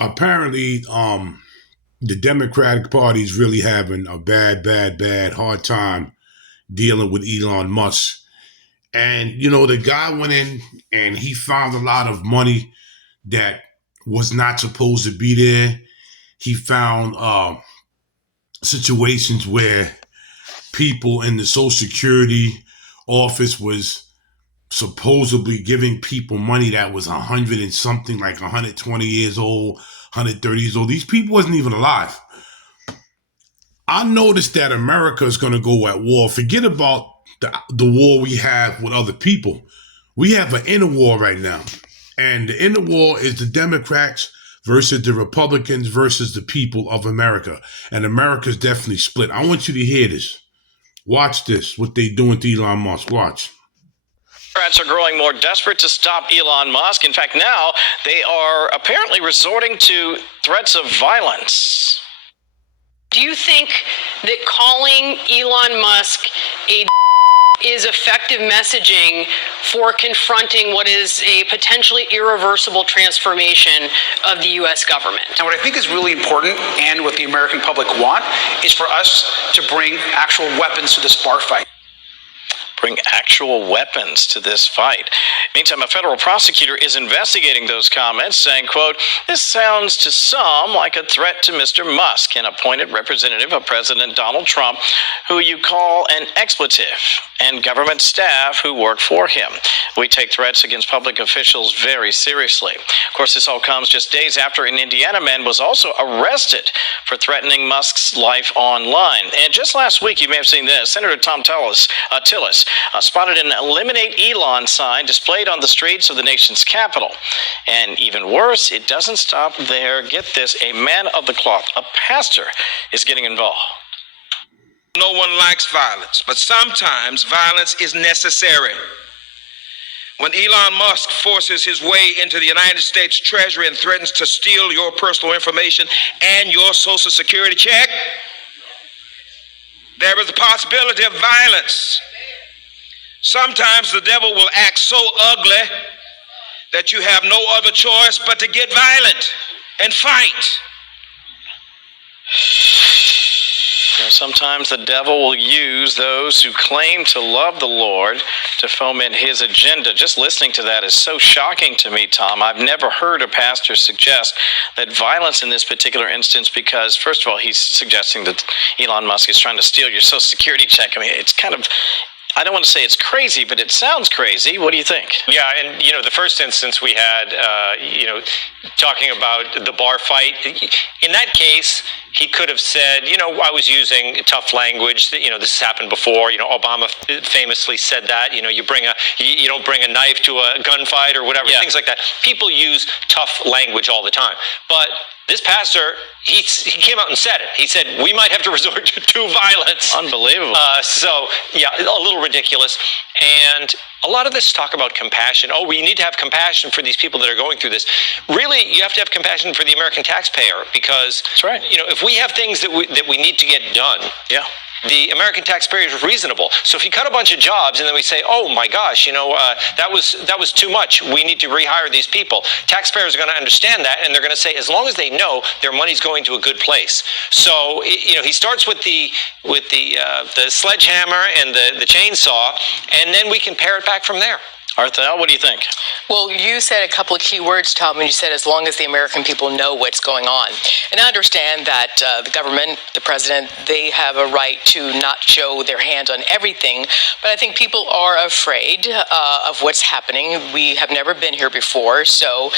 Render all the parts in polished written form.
apparently, the Democratic Party is really having a bad hard time dealing with Elon Musk. And the guy went in and he found a lot of money that was not supposed to be there. He found situations where people in the Social Security office was supposedly giving people money that was 100 and something, like 120 years old, 130 years old. These people wasn't even alive. I noticed that America is going to go at war. Forget about the war we have with other people. We have an inner war right now. And the inner war is the Democrats versus the Republicans versus the people of America. And America's definitely split. I want you to hear this. Watch this, what they doing to Elon Musk. Watch. Democrats are growing more desperate to stop Elon Musk. In fact, now they are apparently resorting to threats of violence. Do you think that calling Elon Musk a is effective messaging for confronting what is a potentially irreversible transformation of the U.S. government? And what I think is really important, and what the American public want, is for us to bring actual weapons to this bar fight. Bring actual weapons to this fight. Meantime, a federal prosecutor is investigating those comments, saying, quote, "This sounds to some like a threat to Mr. Musk, an appointed representative of President Donald Trump, who you call an expletive, and government staff who work for him. We take threats against public officials very seriously." Of course, this all comes just days after an Indiana man was also arrested for threatening Musk's life online. And just last week, you may have seen this, Senator Tom Tillis spotted an "Eliminate Elon" sign displayed on the streets of the nation's capital. And even worse, it doesn't stop there. Get this, a man of the cloth, a pastor, is getting involved. No one likes violence, but sometimes violence is necessary. When Elon Musk forces his way into the United States Treasury and threatens to steal your personal information and your Social Security check, there is a possibility of violence. Sometimes the devil will act so ugly that you have no other choice but to get violent and fight. Sometimes the devil will use those who claim to love the Lord to foment his agenda. Just listening to that is so shocking to me, Tom. I've never heard a pastor suggest that violence in this particular instance, because, first of all, he's suggesting that Elon Musk is trying to steal your Social Security check. I mean, it's kind of, I don't want to say it's crazy, but it sounds crazy. What do you think? Yeah, and, the first instance we had, talking about the bar fight, in that case, he could have said, I was using tough language. This has happened before. Obama famously said that. You don't bring a knife to a gunfight or whatever. Things like that. People use tough language all the time. But this pastor, he came out and said it. He said, we might have to resort to violence. Unbelievable. A little ridiculous. And a lot of this talk about compassion. Oh, we need to have compassion for these people that are going through this. Really, you have to have compassion for the American taxpayer, because that's right. If we have things that we need to get done, the American taxpayer is reasonable. So if you cut a bunch of jobs and then we say, oh my gosh, that was too much, we need to rehire these people, taxpayers are going to understand that, and they're going to say, as long as they know their money's going to a good place. So he starts with the sledgehammer and the chainsaw, and then we can pare it back from there. Arthel, what do you think? Well, you said a couple of key words, Tom, and you said as long as the American people know what's going on. And I understand that the government, the president, they have a right to not show their hand on everything, but I think people are afraid of what's happening. We have never been here before, so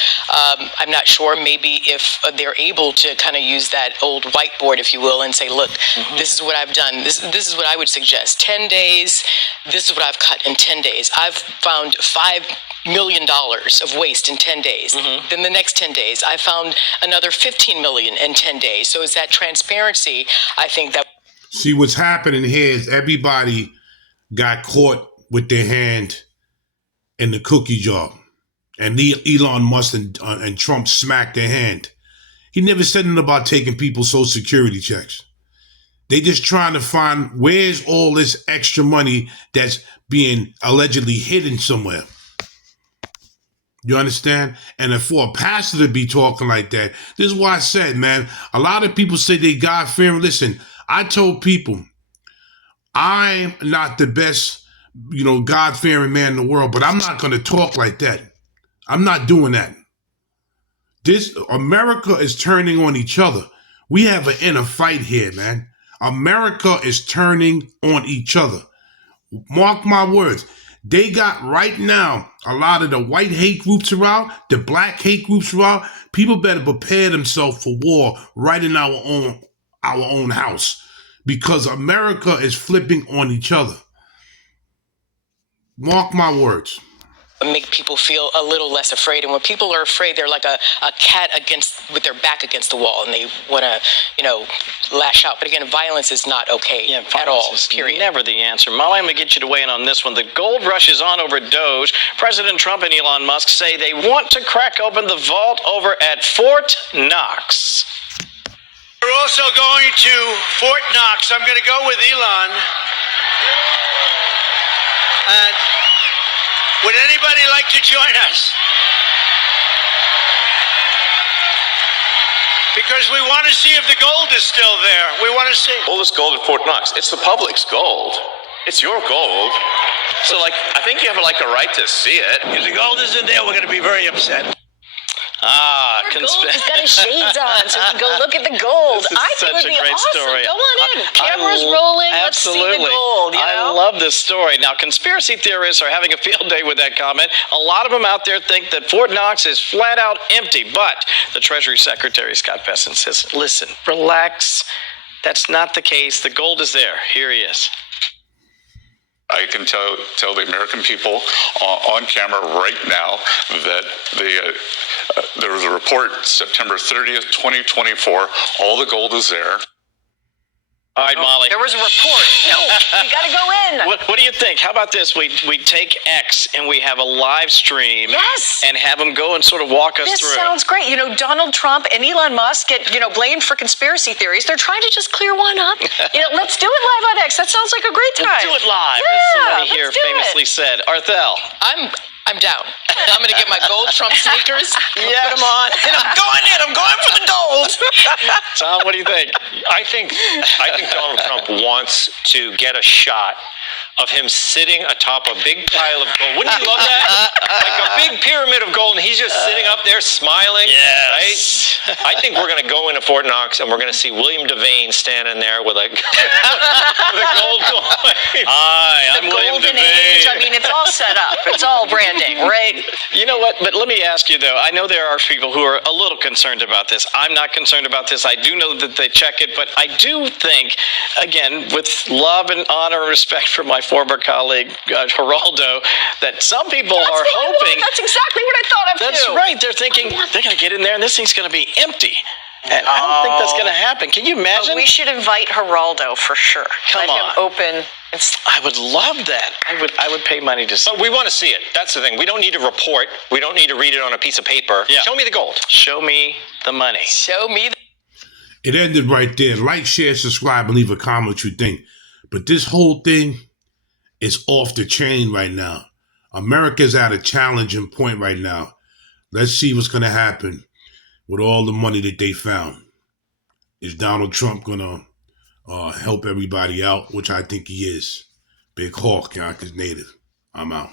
I'm not sure maybe if they're able to kind of use that old whiteboard, if you will, and say, look, this is what I've done. This is what I would suggest. 10 days, this is what I've cut in 10 days. I've found $5 million of waste in 10 days. Then the next 10 days, I found another 15 million in 10 days. So it's that transparency, I think that. See, what's happening here is everybody got caught with their hand in the cookie jar. And Elon Musk and Trump smacked their hand. He never said anything about taking people's Social Security checks. They just trying to find where's all this extra money that's being allegedly hidden somewhere. You understand? And if for a pastor to be talking like that, this is why I said, man, a lot of people say they God-fearing. Listen, I told people, I'm not the best, God-fearing man in the world, but I'm not going to talk like that. I'm not doing that. America is turning on each other. We have an inner fight here, man. America is turning on each other. Mark my words. They got right now, a lot of the white hate groups are out, the black hate groups are out. People better prepare themselves for war right in our own house, because America is flipping on each other. Mark my words. Make people feel a little less afraid. And when people are afraid, they're like a cat with their back against the wall, and they want to, lash out. But again, violence is not okay at all, period. Never the answer. Molly, I'm going to get you to weigh in on this one. The gold rush is on over Doge. President Trump and Elon Musk say they want to crack open the vault over at Fort Knox. We're also going to Fort Knox. I'm going to go with Elon. And would anybody like to join us? Because we want to see if the gold is still there. We want to see. All this gold at Fort Knox, it's the public's gold. It's your gold. So, I think you have, a right to see it. If the gold isn't there, we're going to be very upset. He's got his shades on, so we can go look at the gold. I think it would be awesome. Story. Go on in. Cameras rolling. Absolutely. Let's see the gold. I love this story. Now, conspiracy theorists are having a field day with that comment. A lot of them out there think that Fort Knox is flat out empty. But the Treasury Secretary, Scott Bessent, says, listen, relax. That's not the case. The gold is there. Here he is. I can tell the American people on camera right now that there was a report September 30th, 2024. All the gold is there. All right, Molly. There was a report. No, we got to go in. What do you think? How about this? We take X and we have a live stream. Yes. And have them go and sort of walk us through. This sounds great. Donald Trump and Elon Musk get, blamed for conspiracy theories. They're trying to just clear one up. Let's do it live on X. That sounds like a great time. Let's do it live, yeah, as somebody here famously said. Arthel. I'm down. I'm going to get my gold Trump sneakers. Put them on. And I'm going in. I'm going for the gold. Tom, what do you think? I think Donald Trump wants to get a shot of him sitting atop a big pile of gold. Wouldn't you love that? Like a big pyramid of gold, and he's just sitting up there smiling. Yes. Right? I think we're going to go into Fort Knox, and we're going to see William Devane standing there with a gold coin. Hi, I'm William golden Devane. age. I mean, it's all set up. It's all branding, right? You know what? But let me ask you, though. I know there are people who are a little concerned about this. I'm not concerned about this. I do know that they check it, but I do think, again, with love and honor and respect for my former colleague, Geraldo, that some people are hoping. That's exactly what I thought of, That's too. right. They're thinking they're going to get in there and this thing's going to be empty. And I don't think that's going to happen. Can you imagine? But we should invite Geraldo for sure. Come Let on. him open. I would love that. I would pay money to see. But we want to see it. That's the thing. We don't need a report. We don't need to read it on a piece of paper. Yeah. Show me the gold. Show me the money. Show me It ended right there. Like, share, subscribe, and leave a comment what you think. But this whole thing is off the chain right now. America's at a challenging point right now. Let's see what's going to happen with all the money that they found. Is Donald Trump going to help everybody out, which I think he is. Big Hawk, his native. I'm out.